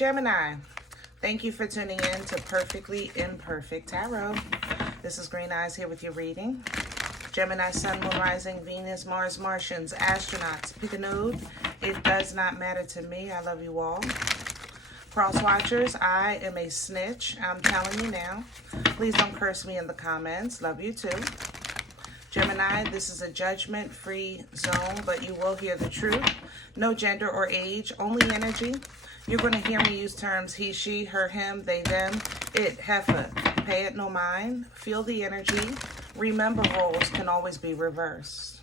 Gemini, thank you for tuning in to Perfectly Imperfect Tarot. This is Green Eyes here with your reading. Gemini, Sun, Moon, Rising, Venus, Mars, Martians, astronauts. Pick a node. It does not matter to me. I love you all. Cross watchers, I am a snitch. I'm telling you now. Please don't curse me in the comments. Love you too. Gemini, this is a judgment-free zone, but you will hear the truth. No gender or age, only energy. You're going to hear me use terms he, she, her, him, they, them, it, heifer. Pay it no mind. Feel the energy. Remember, roles can always be reversed.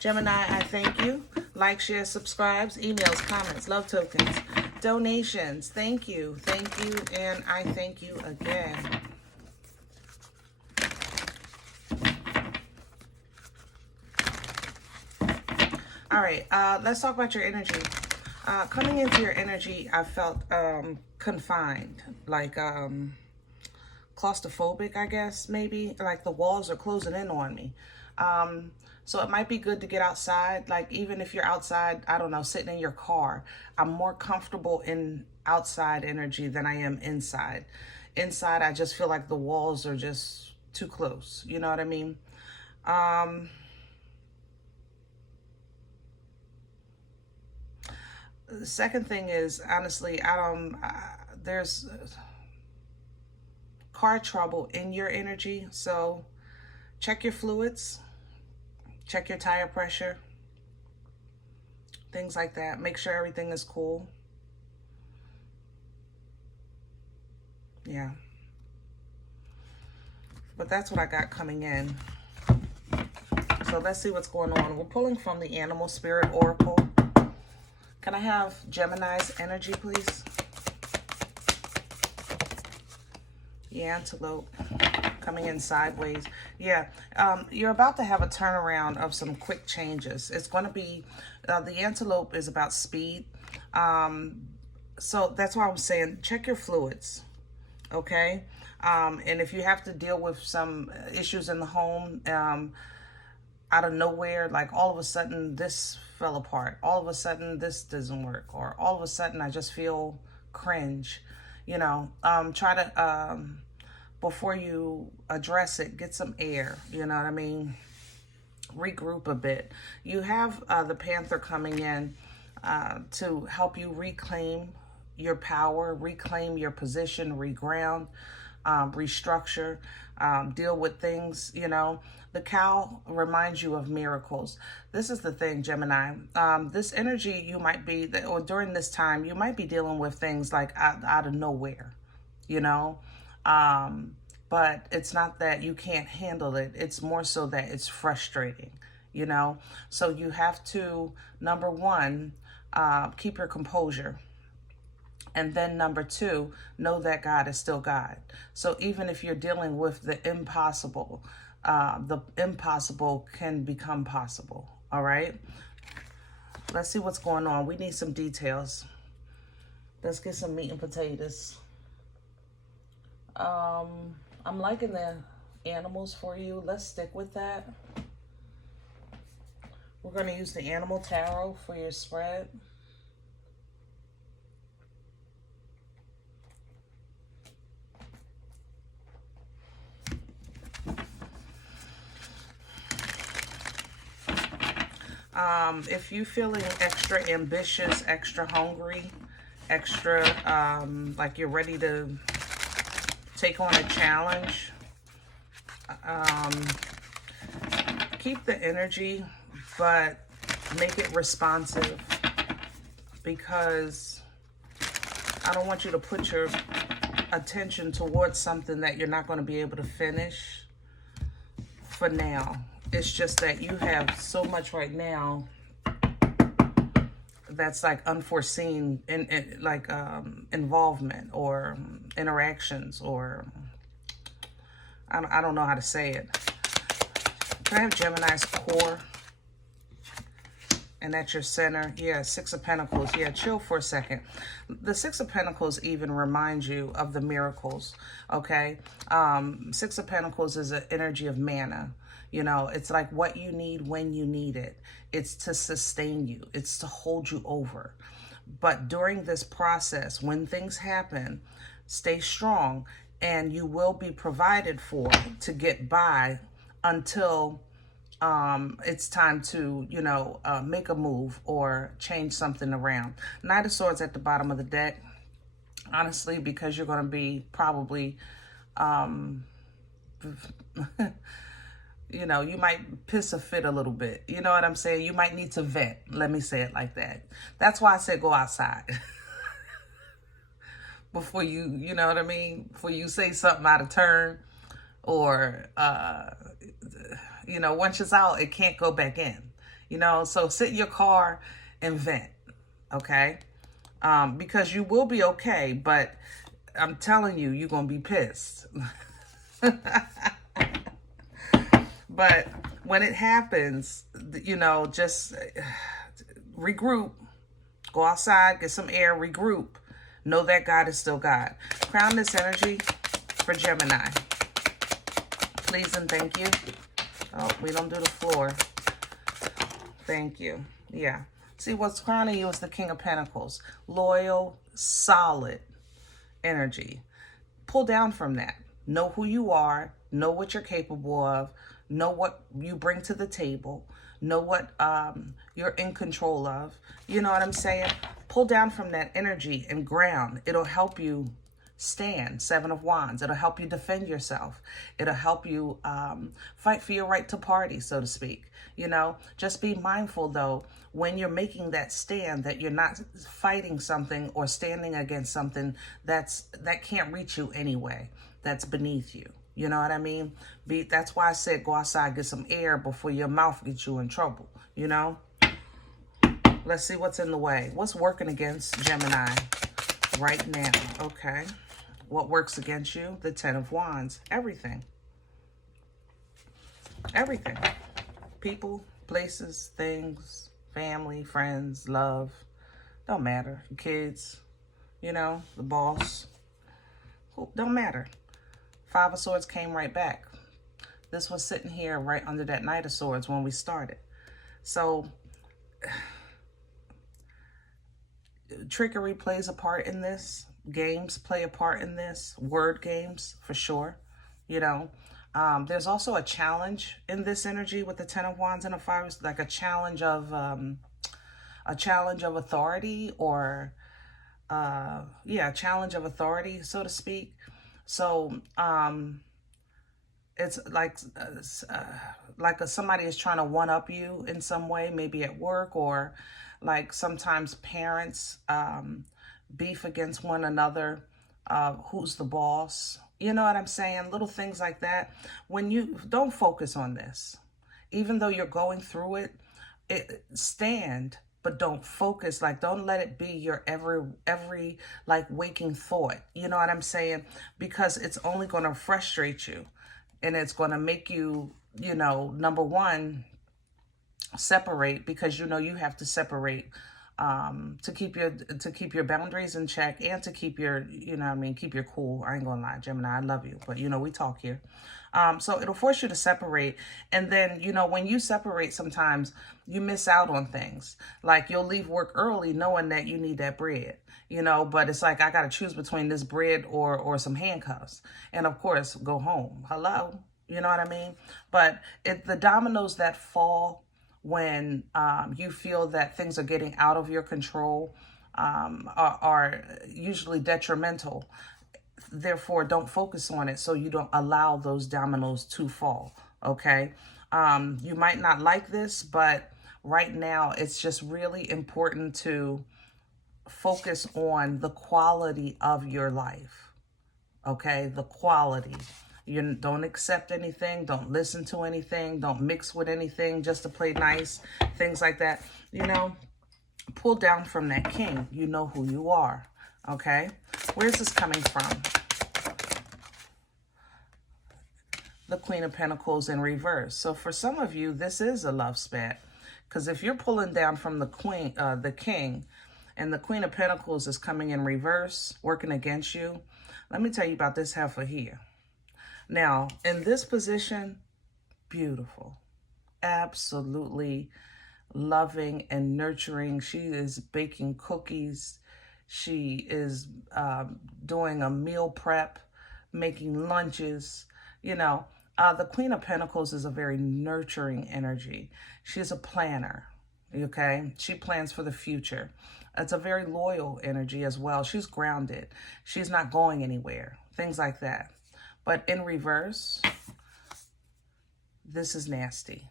Gemini, I thank you. Like, share, subscribes, emails, comments, love tokens, donations. Thank you, and I thank you again. All right, let's talk about your energy. Coming into your energy, I felt confined, like claustrophobic, I guess, maybe. Like the walls are closing in on me. So it might be good to get outside. Like even if you're outside, I don't know, sitting in your car, I'm more comfortable in outside energy than I am inside. Inside, I just feel like the walls are just too close. You know what I mean? The second thing is, honestly, there's car trouble in your energy. So check your fluids, check your tire pressure, things like that. Make sure everything is cool. Yeah. But that's what I got coming in. So let's see what's going on. We're pulling from the Animal Spirit Oracle. Can I have Gemini's energy, please? The Antelope coming in sideways. Yeah, you're about to have a turnaround of some quick changes. It's going to be, the Antelope is about speed. So that's why I'm saying check your fluids, okay? And if you have to deal with some issues in the home, out of nowhere, like all of a sudden this fell apart, all of a sudden this doesn't work, or all of a sudden I just feel cringe, you know, try to, before you address it, get some air, you know what I mean? Regroup a bit. You have the Panther coming in to help you reclaim your power, reclaim your position, reground, restructure, deal with things, you know. The cow reminds you of miracles. This is the thing, Gemini. This energy, you might be, or during this time, you might be dealing with things like out of nowhere, you know. But it's not that you can't handle it. It's more so that it's frustrating, you know. So you have to, number one, keep your composure. And then number two, know that God is still God. So even if you're dealing with the impossible can become possible. All right. Let's see what's going on. We need some details. Let's get some meat and potatoes. I'm liking the animals for you. Let's stick with that. We're going to use the Animal Tarot for your spread. If you're feeling extra ambitious, extra hungry, extra like you're ready to take on a challenge, keep the energy, but make it responsive, because I don't want you to put your attention towards something that you're not going to be able to finish for now. It's just that you have so much right now that's like unforeseen involvement or interactions, or I don't know how to say it. Can I have Gemini's core? And that's your center. Yeah, Six of Pentacles. Yeah, chill for a second. The Six of Pentacles even reminds you of the miracles, okay? Six of Pentacles is an energy of mana. You know, it's like what you need when you need it. It's to sustain you. It's to hold you over. But during this process, when things happen, stay strong, and you will be provided for to get by until it's time to, make a move or change something around. Knight of Swords at the bottom of the deck, honestly, because you're going to be probably, you might piss a fit a little bit. You know what I'm saying? You might need to vent. Let me say it like that. That's why I said go outside. Before you know what I mean? Before you say something out of turn, or, once it's out, it can't go back in. So sit in your car and vent, okay? Because you will be okay, but I'm telling you, you're going to be pissed. But when it happens, just regroup, go outside, get some air, regroup. Know that God is still God. Crown this energy for Gemini. Please and thank you. Oh, we don't do the floor. Thank you. Yeah. See, what's crowning you is the King of Pentacles. Loyal, solid energy. Pull down from that. Know who you are. Know what you're capable of. Know what you bring to the table. Know what you're in control of. You know what I'm saying? Pull down from that energy and ground. It'll help you stand. Seven of Wands. It'll help you defend yourself. It'll help you fight for your right to party, so to speak. Just be mindful, though, when you're making that stand, that you're not fighting something or standing against something that can't reach you anyway, that's beneath you. You know what I mean? That's why I said go outside, get some air before your mouth gets you in trouble, Let's see what's in the way. What's working against Gemini right now? Okay. What works against you? The Ten of Wands. Everything. Everything. People, places, things, family, friends, love. Don't matter. Kids, the boss. Don't matter. Five of Swords came right back. This was sitting here right under that Knight of Swords when we started. So trickery plays a part in this. Games play a part in this. Word games, for sure. There's also a challenge in this energy with the Ten of Wands and a Five, like a challenge of authority, or a challenge of authority, so to speak. So it's like somebody is trying to one up you in some way, maybe at work, or like sometimes parents beef against one another. Who's the boss? You know what I'm saying? Little things like that. When you don't focus on this, even though you're going through it, stand, but don't focus. Like, don't let it be your every like waking thought. You know what I'm saying? Because it's only going to frustrate you, and it's going to make you, number one, separate, because you have to separate to keep your boundaries in check, and to keep your, keep your cool. I ain't gonna lie, Gemini, I love you, but we talk here. So it'll force you to separate. And then, when you separate, sometimes you miss out on things. Like, you'll leave work early knowing that you need that bread, but it's like, I got to choose between this bread or some handcuffs. And of course, go home. Hello. You know what I mean? But the dominoes that fall when you feel that things are getting out of your control are usually detrimental. Therefore, don't focus on it, so you don't allow those dominoes to fall, okay? You might not like this, but right now it's just really important to focus on the quality of your life, okay? The quality. You don't accept anything, don't listen to anything, don't mix with anything just to play nice, things like that. Pull down from that king. You know who you are, okay? Where's this coming from? The Queen of Pentacles in reverse. So for some of you, this is a love spat, because if you're pulling down from the king, and the Queen of Pentacles is coming in reverse, working against you, let me tell you about this heifer here. Now, in this position, beautiful. Absolutely loving and nurturing. She is baking cookies. She is doing a meal prep, making lunches. You know, the Queen of Pentacles is a very nurturing energy. She's a planner, okay? She plans for the future. It's a very loyal energy as well. She's grounded. She's not going anywhere, things like that. But in reverse, this is nasty.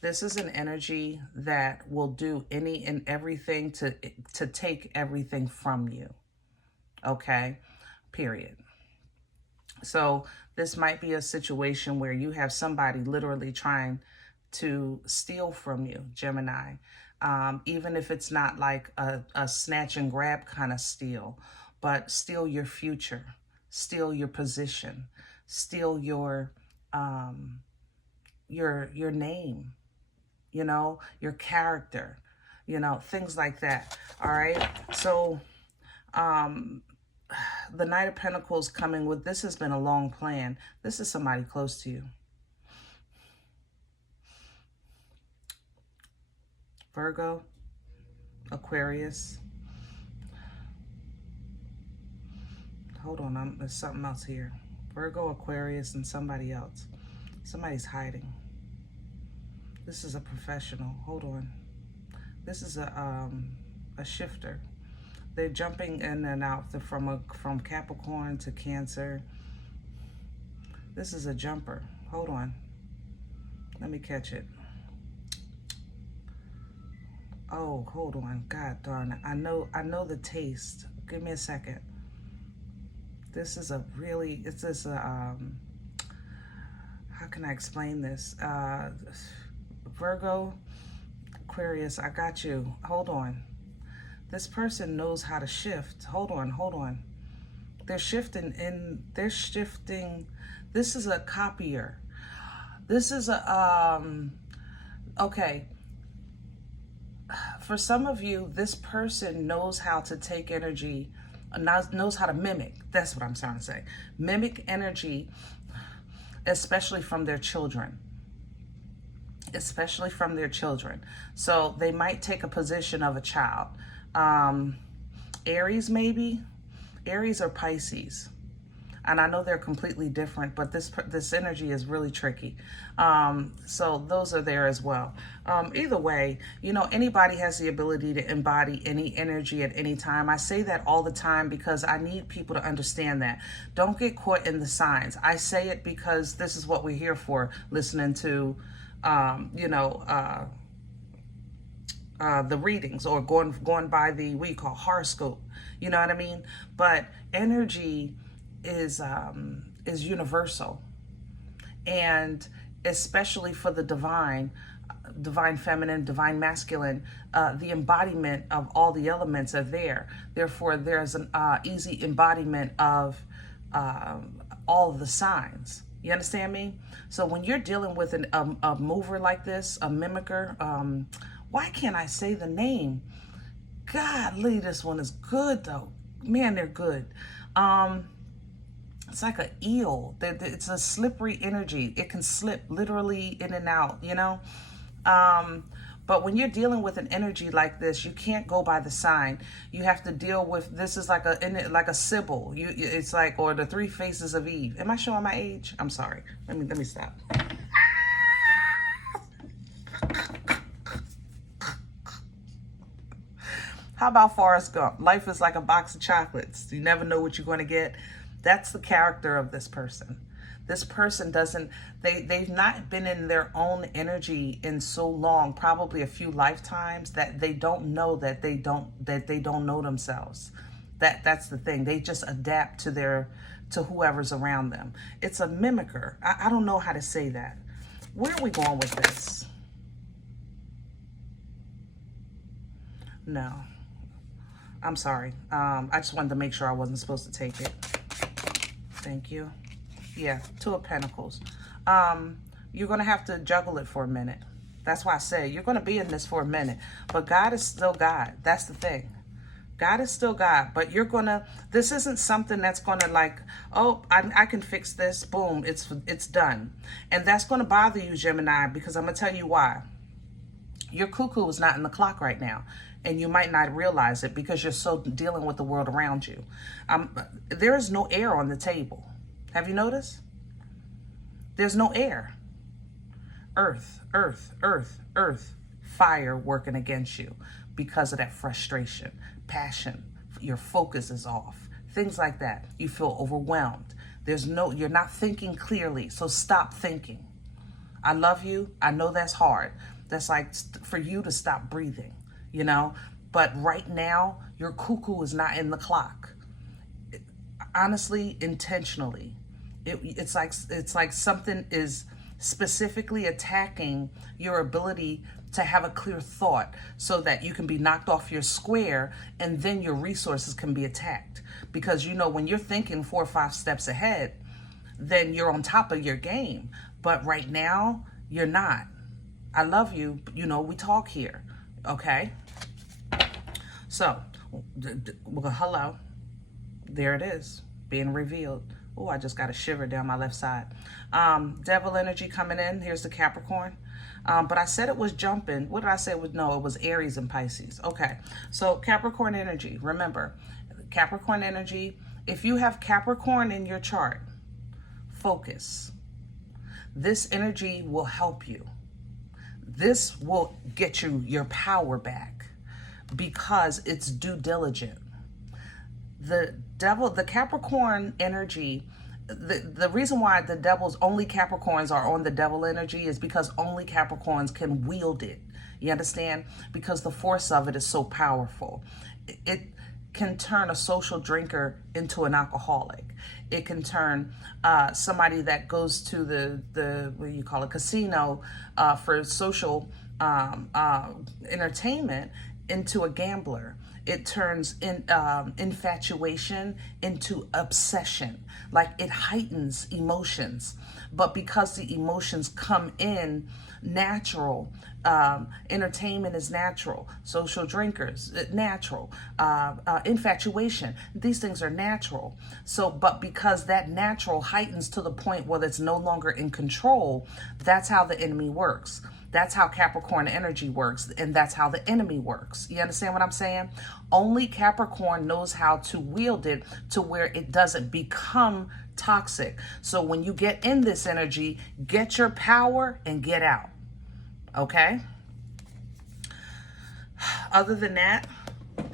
This is an energy that will do any and everything to take everything from you, okay? Period. So this might be a situation where you have somebody literally trying to steal from you, Gemini. Even if it's not like a snatch and grab kind of steal, but steal your future, steal your position, steal your name, you know, your character, you know, things like that. All right. So the Knight of Pentacles coming with, this has been a long plan. This is somebody close to you. Virgo, Aquarius. Hold on, there's something else here. Virgo, Aquarius, and somebody else. Somebody's hiding. This is a professional. Hold on. This is a shifter. They're jumping in and out from Capricorn to Cancer. This is a jumper. Hold on. Let me catch it. Oh, hold on. God darn it. I know the taste. Give me a second. This is a really, how can I explain this? Virgo, Aquarius, I got you. Hold on. This person knows how to shift. Hold on. They're shifting. This is a copier. This is okay. For some of you, this person knows how to take energy, knows how to mimic. That's what I'm trying to say. Mimic energy, especially from their children. Especially from their children. So they might take a position of a child. Aries, maybe. Aries or Pisces. And I know they're completely different, but this energy is really tricky. So those are there as well. Either way, you know, anybody has the ability to embody any energy at any time. I say that all the time because I need people to understand that. Don't get caught in the signs. I say it because this is what we're here for, listening to, the readings, or going by the, what you call horoscope. You know what I mean? But energy is universal, and especially for the divine feminine, divine masculine, the embodiment of all the elements are there. Therefore, there's an easy embodiment of all of the signs. You understand me? So when you're dealing with a mover like this, a mimicker, why can't I say the name? Golly, this one is good though. Man, they're good. It's like an eel. It's a slippery energy. It can slip literally in and out, you know? But when you're dealing with an energy like this, you can't go by the sign. You have to deal with, this is like a Sybil. It's like, or the three faces of Eve. Am I showing my age? I'm sorry. Let me stop. How about Forrest Gump? Life is like a box of chocolates. You never know what you're going to get. That's the character of this person. This person doesn't, they've not been in their own energy in so long, probably a few lifetimes, that they don't know that they don't know themselves. That's the thing. They just adapt to whoever's around them. It's a mimicker. I don't know how to say that. Where are we going with this? No. I'm sorry. I just wanted to make sure I wasn't supposed to take it. Thank you. Yeah, Two of Pentacles. You're going to have to juggle it for a minute. That's why I say you're going to be in this for a minute. But God is still God. That's the thing. God is still God. But you're going to, this isn't something that's going to like, oh, I can fix this. Boom, it's done. And that's going to bother you, Gemini, because I'm going to tell you why. Your cuckoo is not in the clock right now. And you might not realize it because you're so dealing with the world around you. There is no air on the table. Have you noticed? There's no air. Earth, earth, earth, earth. Fire working against you because of that frustration, passion. Your focus is off. Things like that. You feel overwhelmed. You're not thinking clearly. So stop thinking. I love you. I know that's hard. That's like for you to stop breathing, you know? But right now, your cuckoo is not in the clock. Honestly, intentionally. It's like something is specifically attacking your ability to have a clear thought so that you can be knocked off your square and then your resources can be attacked. Because, you know, when you're thinking 4 or 5 steps ahead, then you're on top of your game. But right now, you're not. I love you. You know, we talk here. Okay? So, well, hello. There it is, being revealed. Oh, I just got a shiver down my left side. Devil energy coming in. Here's the Capricorn. But I said it was jumping. What did I say? No, it was Aries and Pisces. Okay. So Capricorn energy. Remember, Capricorn energy. If you have Capricorn in your chart, focus. This energy will help you. This will get you your power back because it's due diligent. The Capricorn energy, the reason why the devil's only Capricorns are on the devil energy is because only Capricorns can wield it. You understand? Because the force of it is so powerful. It can turn a social drinker into an alcoholic. It can turn somebody that goes to the what do you call it, casino for social entertainment into a gambler. It turns infatuation into obsession. Like it heightens emotions. But because the emotions come in natural, entertainment is natural, social drinkers, natural, infatuation, these things are natural. So, but because that natural heightens to the point where it's no longer in control, that's how the enemy works. That's how Capricorn energy works, and that's how the enemy works. You understand what I'm saying? Only Capricorn knows how to wield it to where it doesn't become toxic. So when you get in this energy, get your power and get out. Okay? Other than that,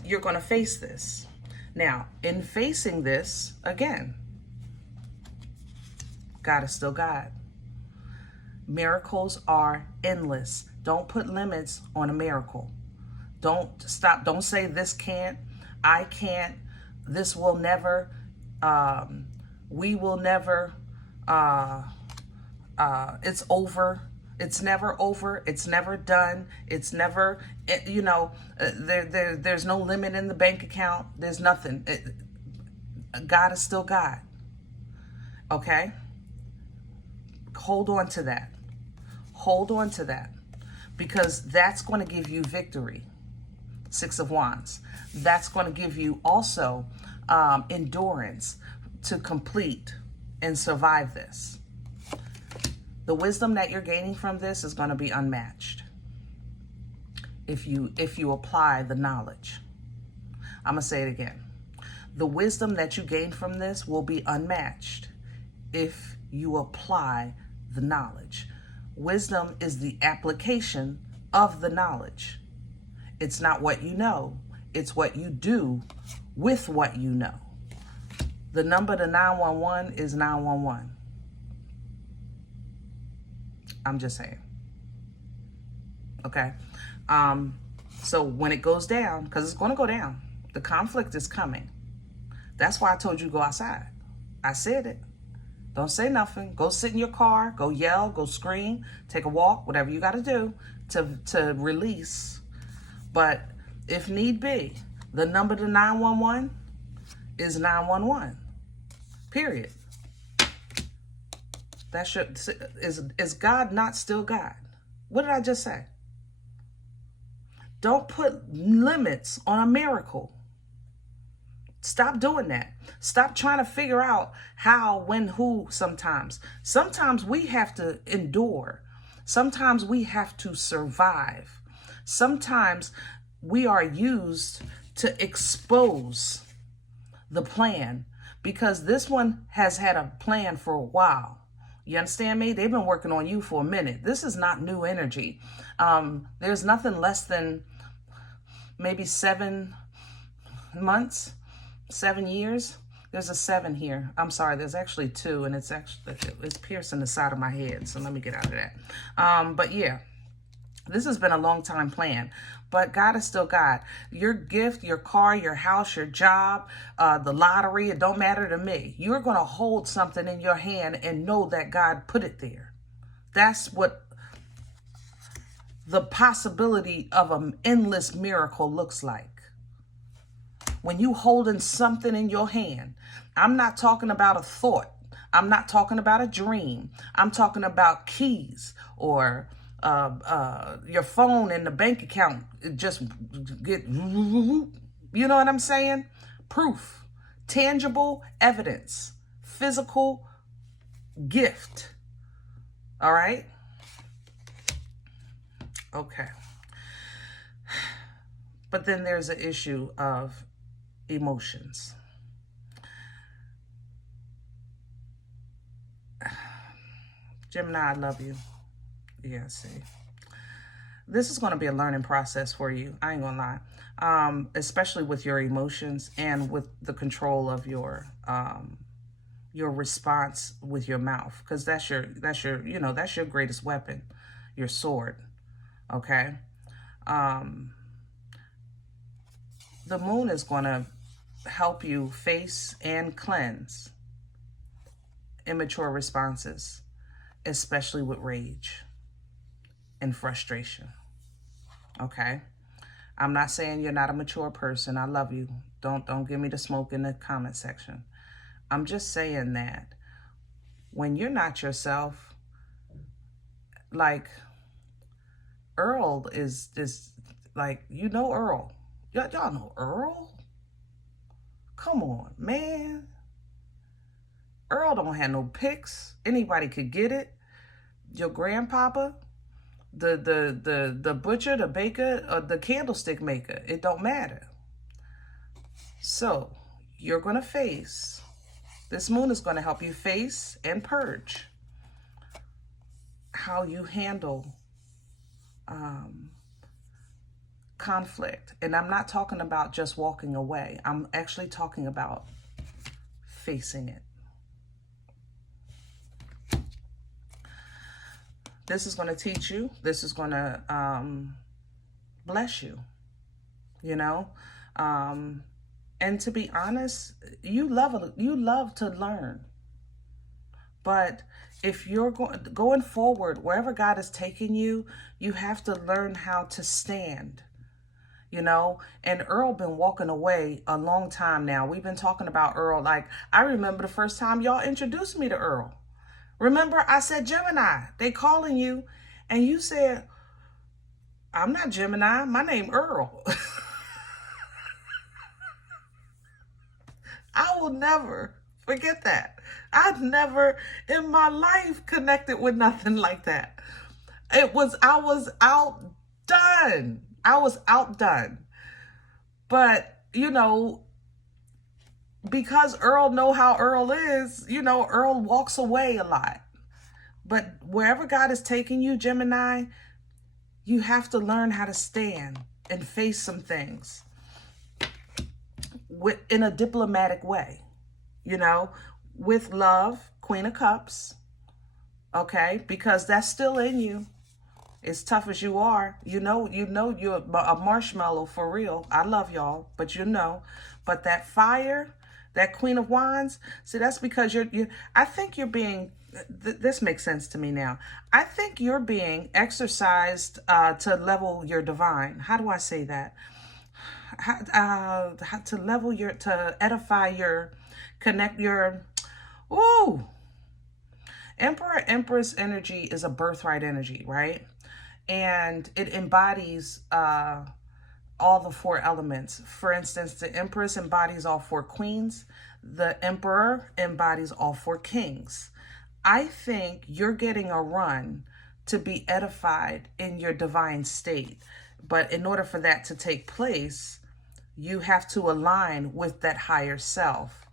you're going to face this. Now, in facing this, again, God is still God. Miracles are endless. Don't put limits on a miracle. Don't stop. Don't say this can't, I can't, this will never, we will never, it's over. It's never over. It's never done. It's never, you know, there's no limit in the bank account. There's nothing. God is still God. Okay? Hold on to that. Hold on to that, because that's going to give you victory. 6 of Wands. That's going to give you also endurance to complete and survive this. The wisdom that you're gaining from this is going to be unmatched if you apply the knowledge. I'm going to say it again. The wisdom that you gain from this will be unmatched if you apply the knowledge. Wisdom is the application of the knowledge. It's not what you know. It's what you do with what you know. The number to 911 is 911. I'm just saying. Okay? So when it goes down, because it's going to go down, the conflict is coming. That's why I told you to go outside. I said it. Don't say nothing. Go sit in your car. Go yell. Go scream. Take a walk. Whatever you got to do to release. But if need be, the number to 911 is 911. Period. Is God not still God? What did I just say? Don't put limits on a miracle. Stop doing that. Stop trying to figure out how, when, who sometimes. Sometimes we have to endure. Sometimes we have to survive. Sometimes we are used to expose the plan, because this one has had a plan for a while. You understand me? They've been working on you for a minute. This is not new energy. There's nothing less than maybe 7 months, 7 years. There's a 7 here. I'm sorry, there's actually 2, and it's piercing the side of my head. So let me get out of that. But yeah, this has been a long time plan, but God is still God. Your gift, your car, your house, your job, the lottery, it don't matter to me. You're going to hold something in your hand and know that God put it there. That's what the possibility of an endless miracle looks like. When you holding something in your hand, I'm not talking about a thought. I'm not talking about a dream. I'm talking about keys or your phone and the bank account. Just get, you know what I'm saying? Proof, tangible evidence, physical gift. All right? Okay. But then there's an issue of emotions. Gemini, I love you. Yeah, see. This is going to be a learning process for you. I ain't gonna lie. Especially with your emotions and with the control of your response with your mouth, because that's your that's your greatest weapon, your sword. Okay. The moon is going to help you face and cleanse immature responses, especially with rage and frustration. Okay? I'm not saying you're not a mature person. I love you. Don't give me the smoke in the comment section. I'm just saying that when you're not yourself, like Earl is like, Earl. Y'all know Earl? Come on, man. Earl don't have no pics. Anybody could get it. Your grandpapa, the butcher, the baker, or the candlestick maker. It don't matter. So you're going to face, this moon is going to help you face and purge how you handle conflict. And I'm not talking about just walking away. I'm actually talking about facing it. This is going to teach you. This is going to bless you, and to be honest, you love to learn. But if you're going forward, wherever God is taking you, you have to learn how to stand. And Earl been walking away a long time now. We've been talking about Earl. Like, I remember the first time y'all introduced me to Earl. Remember, I said, Gemini, they calling you. And you said, I'm not Gemini. My name Earl. I will never forget that. I've never in my life connected with nothing like that. I was outdone. I was outdone. But, because Earl know how Earl is, Earl walks away a lot. But wherever God is taking you, Gemini, you have to learn how to stand and face some things in a diplomatic way, with love, Queen of Cups, okay? Because that's still in you. As tough as you are, you're a marshmallow for real. I love y'all, but but that fire, that Queen of Wands, see, that's because I think you're being, this makes sense to me now. I think you're being exercised to level your divine. How do I say that? To edify connect your, Emperor, Empress energy is a birthright energy, right? And it embodies all the 4 elements. For instance, the Empress embodies all 4 queens. The Emperor embodies all 4 kings. I think you're getting a run to be edified in your divine state. But in order for that to take place, you have to align with that higher self.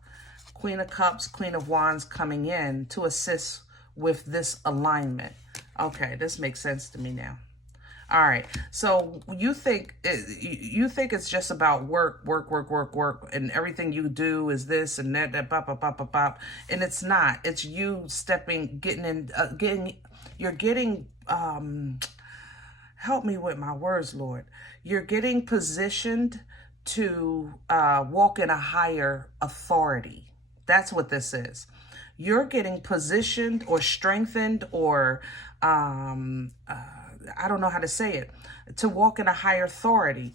Queen of Cups, Queen of Wands coming in to assist with this alignment. Okay, this makes sense to me now. All right, so you think it's just about work, and everything you do is this and that, bop, and it's not. It's you stepping, you're getting, help me with my words, Lord. You're getting positioned to walk in a higher authority. That's what this is. You're getting positioned or strengthened or I don't know how to say it, to walk in a higher authority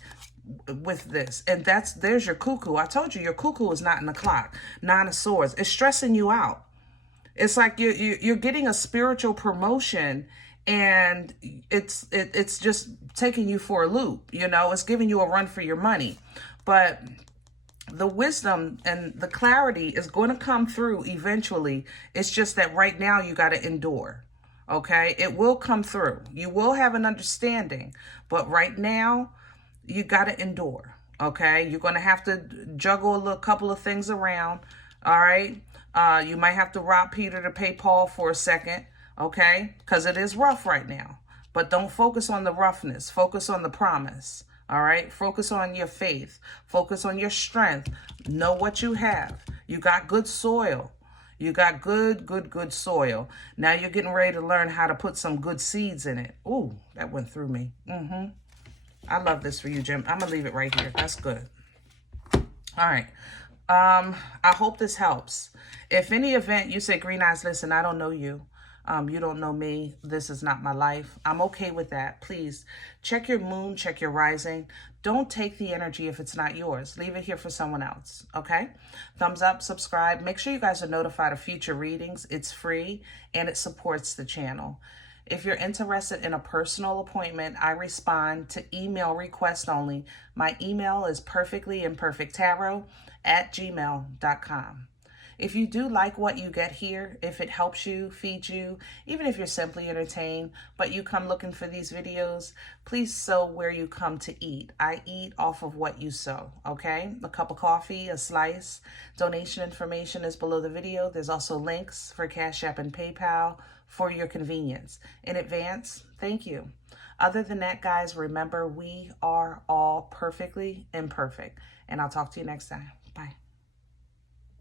with this. And there's your cuckoo. I told you your cuckoo is not in the clock. Nine of Swords. It's stressing you out. It's like you're getting a spiritual promotion, and it's just taking you for a loop. You know, it's giving you a run for your money. But the wisdom and the clarity is going to come through eventually. It's just that right now you got to endure. Okay, it will come through. You will have an understanding, but right now you got to endure. Okay, you're going to have to juggle a couple of things around. All right, you might have to rob Peter to pay Paul for a second. Okay, because it is rough right now, but don't focus on the roughness. Focus on the promise. All right, focus on your faith. Focus on your strength. Know what you have. You got good soil. You got good soil. Now you're getting ready to learn how to put some good seeds in it. Ooh, that went through me. I love this for you, Jim. I'm going to leave it right here. That's good. All right. I hope this helps. If any event you say, Green Eyes, listen, I don't know you. You don't know me. This is not my life. I'm okay with that. Please check your moon, check your rising. Don't take the energy if it's not yours. Leave it here for someone else. Okay? Thumbs up, subscribe. Make sure you guys are notified of future readings. It's free and it supports the channel. If you're interested in a personal appointment, I respond to email request only. My email is perfectlyimperfecttarot@gmail.com. If you do like what you get here, if it helps you, feeds you, even if you're simply entertained, but you come looking for these videos, please sow where you come to eat. I eat off of what you sow, okay? A cup of coffee, a slice. Donation information is below the video. There's also links for CashApp and PayPal for your convenience. In advance, thank you. Other than that, guys, remember, we are all perfectly imperfect. And I'll talk to you next time. Bye.